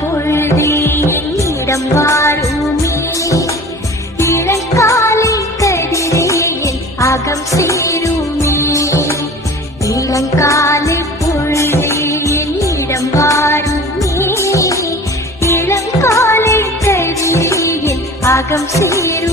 பொழுதே என்னிடம் வாருமே, இளங்காலை கதிரே என் அகம் சேருமே. இளங்காலை பொழுதே என்னிடம் வாருமே, இளங்காலை கதிரே என் அகம் சேரும்.